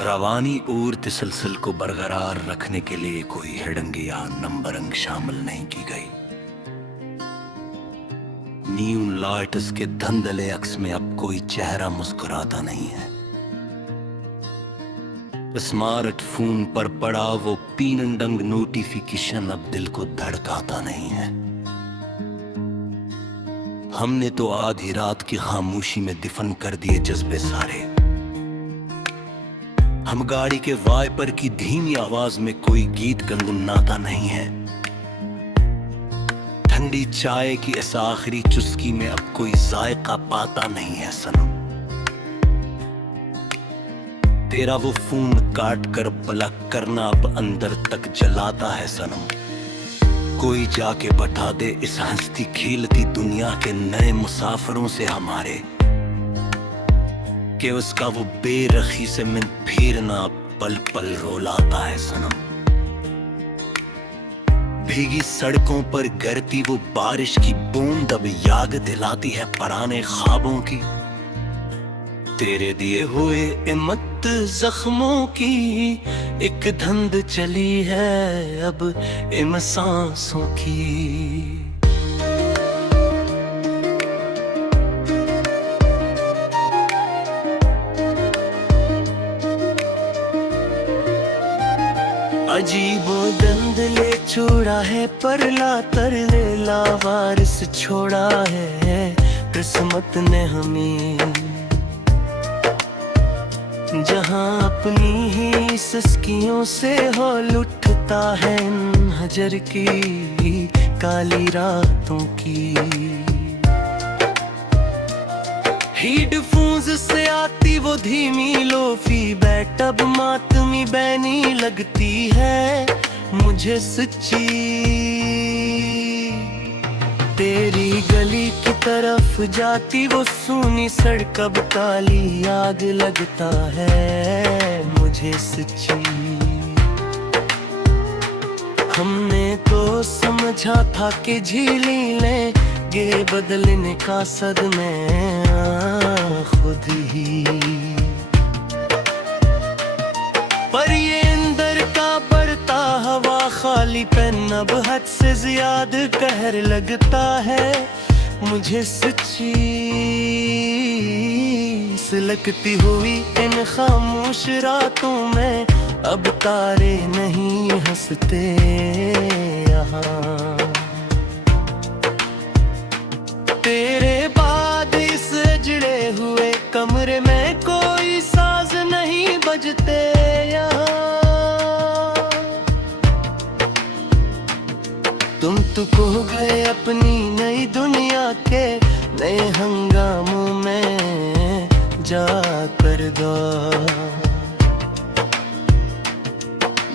रवानी और तसलसल को बरकरार रखने के लिए कोई हेडिंग या नंबरिंग शामिल नहीं की गई। न्यू लाइट्स के धंधले अक्स में अब कोई चेहरा मुस्कुराता नहीं है। स्मार्टफोन पर पड़ा वो पीनडंग नोटिफिकेशन अब दिल को धड़काता नहीं है। हमने तो आधी रात की खामोशी में दफन कर दिए जज्बे सारे। हम गाड़ी के वाइपर की धीमी आवाज में कोई गीत गुनगुनाता नहीं है। ठंडी चाय की इस आखिरी चुस्की में अब कोई जायका पाता नहीं है सनम। तेरा वो फोन काट कर ब्लॉक करना अब अंदर तक जलाता है सनम। कोई जाके बता दे इस हंसती खेलती दुनिया के नए मुसाफिरों से हमारे, कि उसका वो बेरखी से मन फेरना पल पल रोलाता है सनम। भीगी सड़कों पर गिरती वो बारिश की बूंद अब याद दिलाती है पुराने ख्वाबों की। तेरे दिए हुए इमत जख्मों की एक धंध चली है अब इन सांसों की। अजीबो दंद ले छोड़ा है पर लातर ले लावारिस छोड़ा है किस्मत ने हमें। जहां अपनी ही सिसकियों से हौल उठता है इन हजर की काली रातों की। हेडफोन्स से आती वो धीमी लोफी बैट अब मातमी बैनी लगती है मुझे सच्ची। तेरी गली की तरफ जाती वो सूनी सड़क अब काली याद लगता है मुझे सच्ची। हमने तो समझा था कि झीली लेंगे बदलने का सद में खुद ही, पर ये अंदर का बढ़ता हवा खाली पेन अब हद से ज्यादा कहर लगता है मुझे सच्ची। सिलकती हुई इन खामोश रातों में अब तारे नहीं हंसते यहाँ। तेरे बाद इस जड़े हुए कमरे में कोई साज नहीं बजते यहाँ। तुम तो खो गए अपनी नई दुनिया के नए हंगामों में जाकर दो।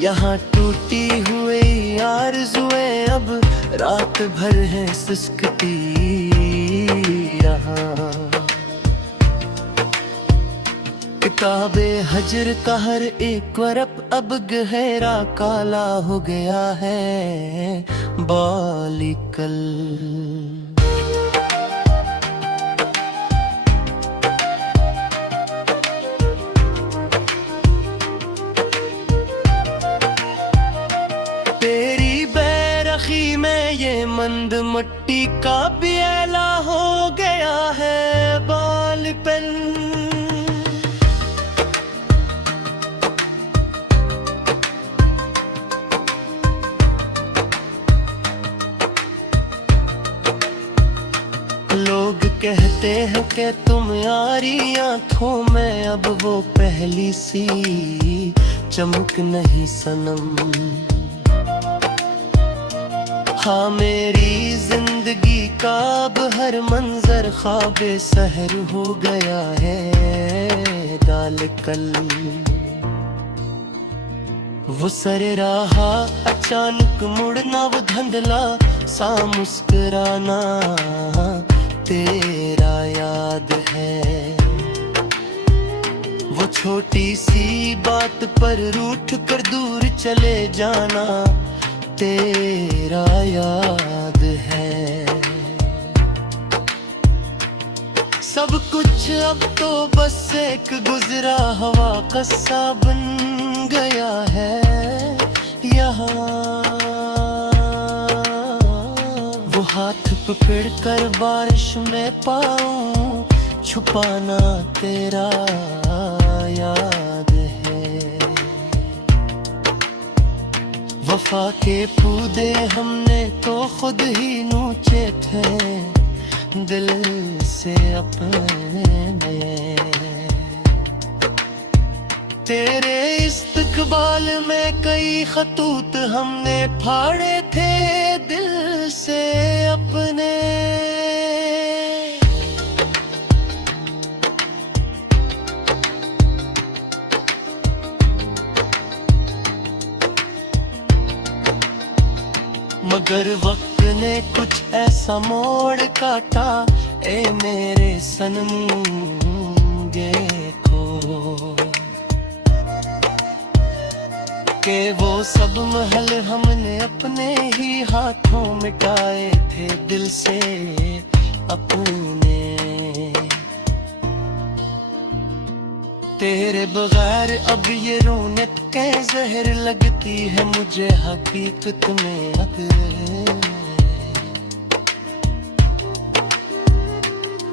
यहाँ टूटी हुई आरज़ुएं अब रात भर है सिसकती यहाँ। किताबे हजर का हर एक वर्क अब गहरा काला हो गया है बालिकल। तेरी बेरखी में ये मंद मट्टी का प्याला हो गया है बालपन। लोग कहते हैं कि तुम यारी आंखों में अब वो पहली सी चमक नहीं सनम। हाँ मेरी जिंदगी का अब हर मंजर ख्वाबे सहर हो गया है दालकल। वो सर रहा अचानक मुड़ना वो धंधला सा मुस्कुराना तेरा याद है। वो छोटी सी बात पर रूठ कर दूर चले जाना तेरा याद है। सब कुछ अब तो बस एक गुजरा हवा कस्सा बन गया है यहाँ। वो हाथ पकड़ कर बारिश में पाऊं छुपाना तेरा याद है। वफा के पूदे हमने तो खुद ही नोचे थे दिल से अपने। तेरे इस्तकबाल में कई खतूत हमने फाड़े थे दिल से अपने। मगर वक्त ने कुछ ऐसा मोड़ काटा ए मेरे सनम देखो के वो सब महल हमने अपने ही हाथों मिटाए थे दिल से अपने। तेरे बगैर अब ये रौनक के जहर लगती है मुझे हकीकत में अब।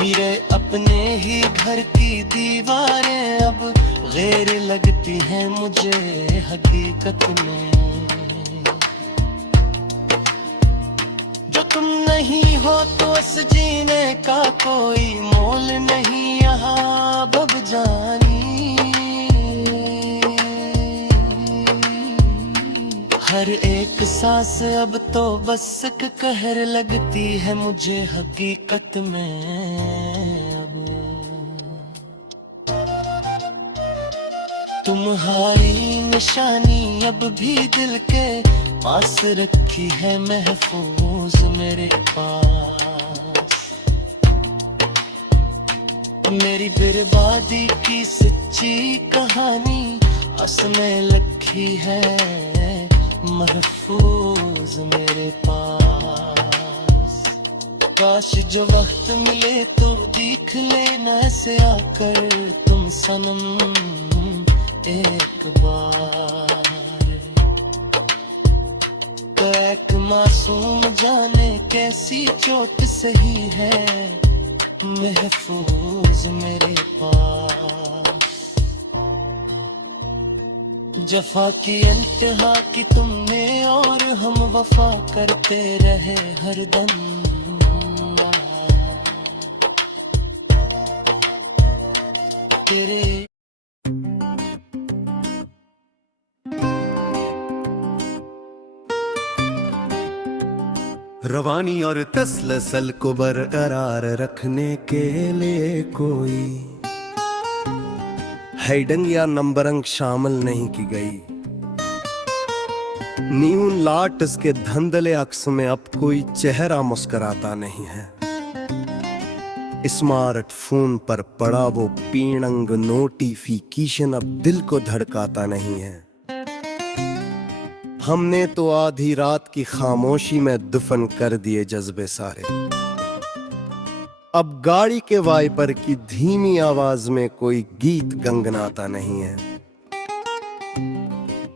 मेरे अपने ही घर की दीवारें अब गैर लगती हैं मुझे हकीकत में। जो तुम नहीं हो तो इस जीने का कोई मोल नहीं यहाँ बब जानी। हर एक सांस अब तो बस एक कहर लगती है मुझे हकीकत में अब। तुम्हारी निशानी अब भी दिल के पास रखी है महफूज मेरे पास। मेरी बर्बादी की सच्ची कहानी उसमें लिखी है महफूज मेरे पास। काश जो वक्त मिले तो देख लेना ऐसे आकर तुम सनम एक बार। तो एक मासूम जाने कैसी चोट सही है महफूज मेरे पास। जफा की इंतहा की तुमने और हम वफा करते रहे हरदम। तेरे रवानी और तसलसल को बरकरार रखने के लिए कोई हैडंग या नंबरंग शामिल नहीं की गई। न्यून लाट्स के धंधले अक्स में अब कोई चेहरा मुस्कुराता नहीं है। स्मार्टफोन पर पड़ा वो पीणंग नोटिफिकेशन अब दिल को धड़काता नहीं है। हमने तो आधी रात की खामोशी में दफन कर दिए जज्बे सारे। अब गाड़ी के वाइपर की धीमी आवाज में कोई गीत गंगनाता नहीं है।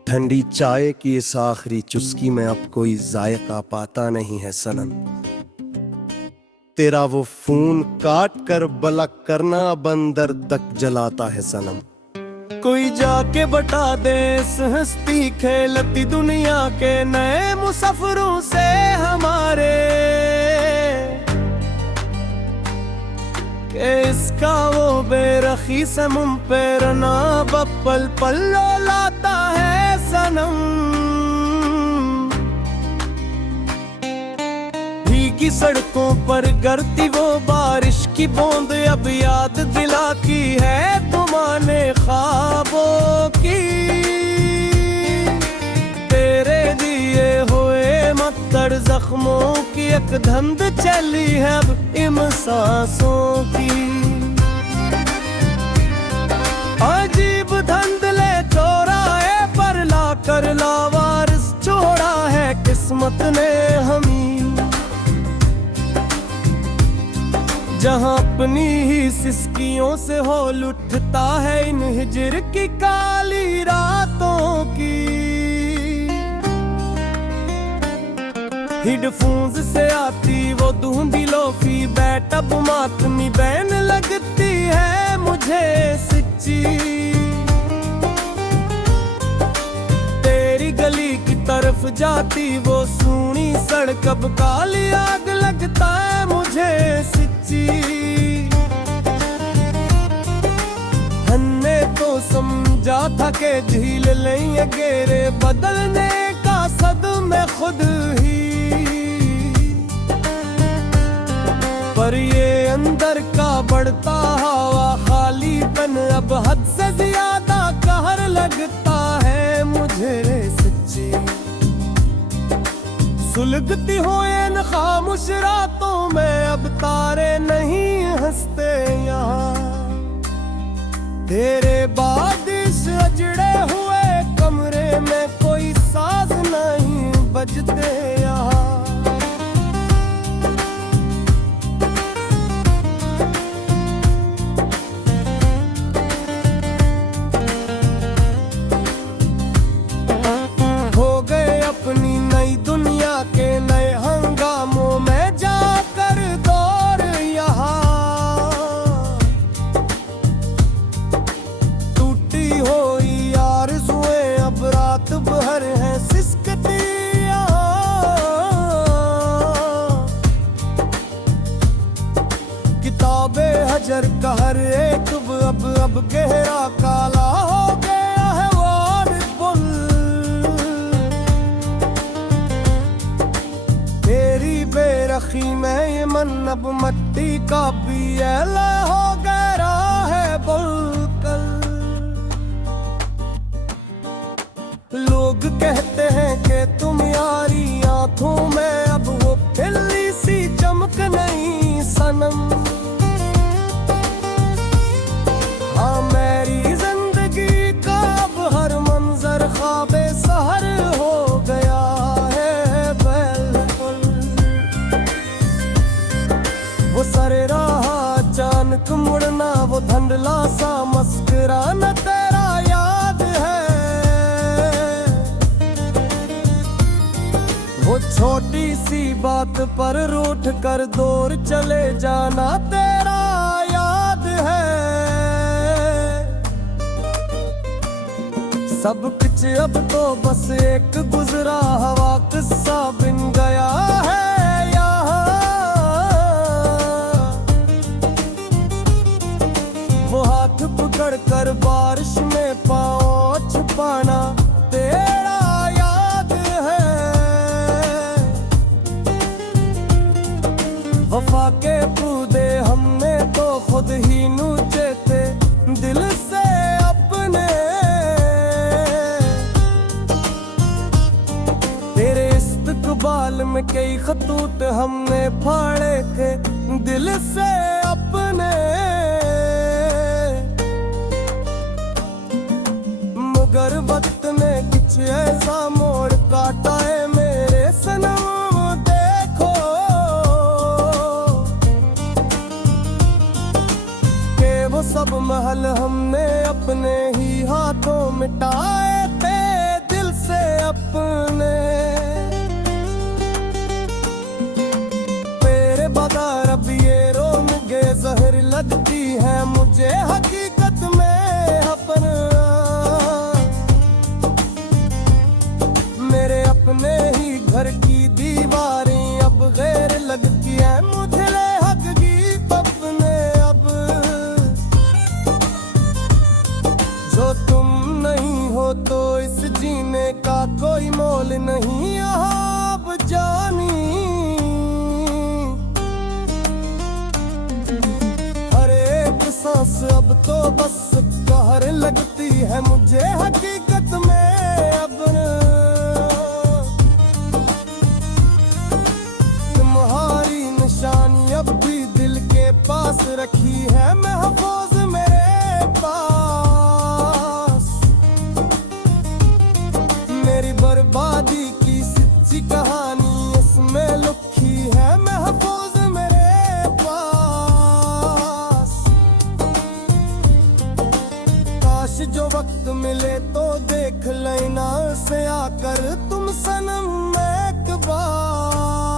ठंडी चाय की इस आखिरी चुस्की में अब कोई जायका पाता नहीं है सनम। तेरा वो फोन काट कर बलक करना बंदर तक जलाता है सनम। कोई जाके बता दे इस हस्ती खेलती दुनिया के नए मुसाफिरों से हमारे के इसका वो बेरखी से मुम पे रना बपल पल्लो लाता है सनम। भीगी सड़कों पर गिरती वो बारिश की बूंद अब याद दिलाती है तुमाने ख्वाबों की। तेरे दिए हुए मत्तर जख्मों की एक धंध चली है अब इन सांसों की। अजीब धंधले चौराहे पर लाकर लावारिस छोड़ा है किस्मत ने हमी। जहां अपनी ही सिसकियों से हो लुटता है इन हिजर की काली रातों की। हेडफोन्स से आती वो धुंधी लोफी बैट अब मातमी बैन लगती है मुझे सच्ची। तेरी गली की तरफ जाती वो सूनी सड़क अब काली आग लगता है मुझे सच्ची। हमने तो समझा था कि झील लेंगे गेरे बदलने का सदमे खुद ही, पर ये अंदर का बढ़ता हवा खालीपन अब हद से ज्यादा कहर लगता है मुझे सच्ची। सुलगती हो इन खामोश रातों में अब तारे नहीं हंसते यहाँ। तेरे बाद इस अजड़े हुए कमरे में कोई साज नहीं बजते यहाँ। अपनी नई दुनिया के नए हंगामों में जाकर दौर यहाँ। टूटी हुई आरज़ुएं अब रात भर हैं सिसकती यहाँ। किताबे हजर का हर एक अब गहरा काला हो गया है वार पुल। बेरखी में ये मन अब मट्टी का पियला हो गया है बुलकल। लोग कहते हैं कि तुम यारी आंखों में अब वो पिल्ली सी चमक नहीं सनम। हाँ मेरी जिंदगी का अब हर मंजर ख्वाबे सहर हो गया है बिल्कुल। वो सरे राह अचानक मुड़ना वो धंधला सा मस्कराना तेरा याद है। वो छोटी सी बात पर रूठ कर दूर चले जाना तेरा याद है। सब कुछ अब तो बस एक गुजरा हवा किस्सा बिन गया है यहाँ। वो हाथ पकड़ कर बारिश में पाँव छुपाना तेरा याद है। वफा के पूदे हमने तो खुद ही नूचे थे दिल से अपने। तेरे इस्तकबाल में कई खतूत हमने फाड़े थे दिल से अपने। मगर वक्त ने कुछ ऐसा मोड़ काटा है मेरे सनम देखो कि वो सब महल हमने अपने ही हाथों मिटाए थे दिल से अपने। तेरे बगैर अब ये रोंगे जहर लगती है मुझे हकीकत में अपन। मेरे अपने ही घर की दीवारें अब गैर लगती है मुझे हक की अपने। अब जो तुम नहीं हो तो इस जीने का कोई मोल नहीं यहाँ अब जानी। हर एक सांस अब तो बस कहर लगती है मुझे हकीकत में अब। तुम्हारी निशानी अब भी दिल के पास रखी है महफूज मेरे पास। मेरी बर्बादी की सच्ची कहानी इसमें लिखी है महफूज मेरे पास। जो वक्त मिले तो देख लेना से आकर तुम सनम एक बार।